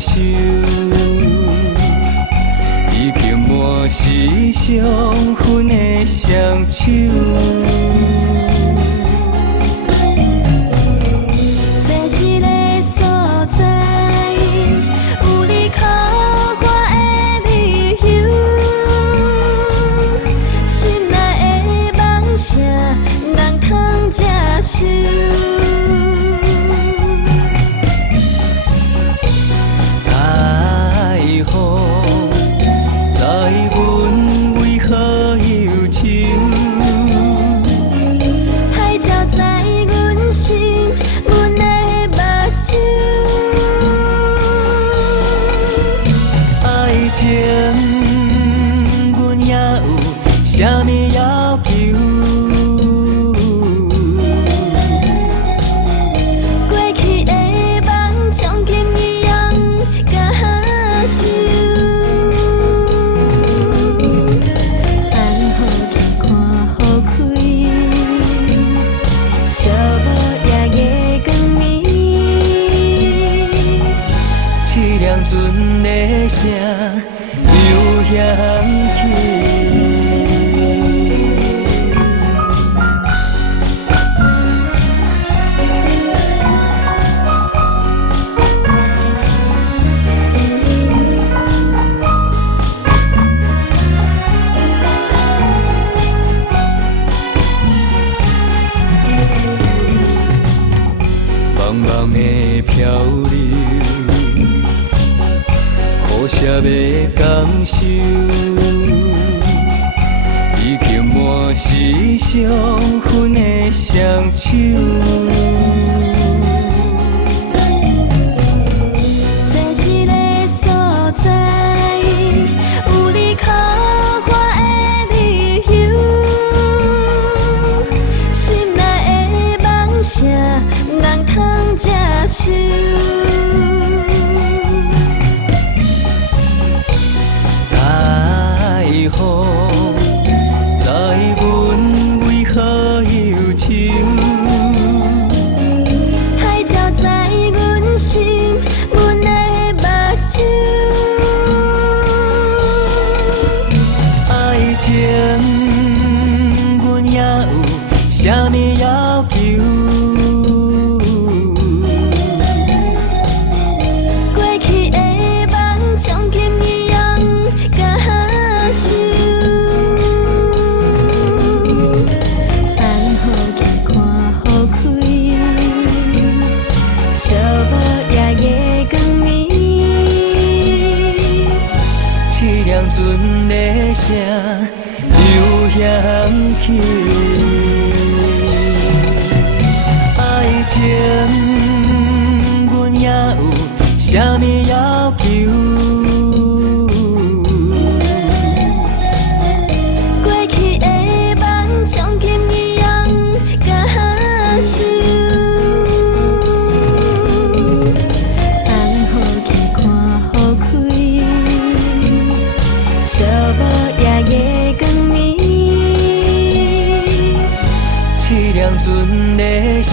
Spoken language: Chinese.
受，已经满是伤痕的双手。找一个所在，有你靠我的理由，心内的梦想，人通接受。爱好，知阮为何忧愁，海鸟在阮心，阮的目睭。爱情阮也有啥物要求。过去的梦像金一样敢收，安好行看雨开，寂寞夜夜光暝，凄凉船的声又响起。茫茫的漂流，苦涩的感受，已经满是伤痕的双手。找一个所在，有你靠我的理由，心内的梦想，人通接受。爱好，知阮为何忧愁，海鸟在阮心，阮的目睭。爱情阮也有啥物要求。过去的梦像金一样敢收，安好行看雨开，寂寞夜夜光暝，凄凉船的声又响起。爱情阮也有啥物要求。过去的梦像金一样敢收，安好行看雨开，寂寞夜夜光暝，凄凉船的声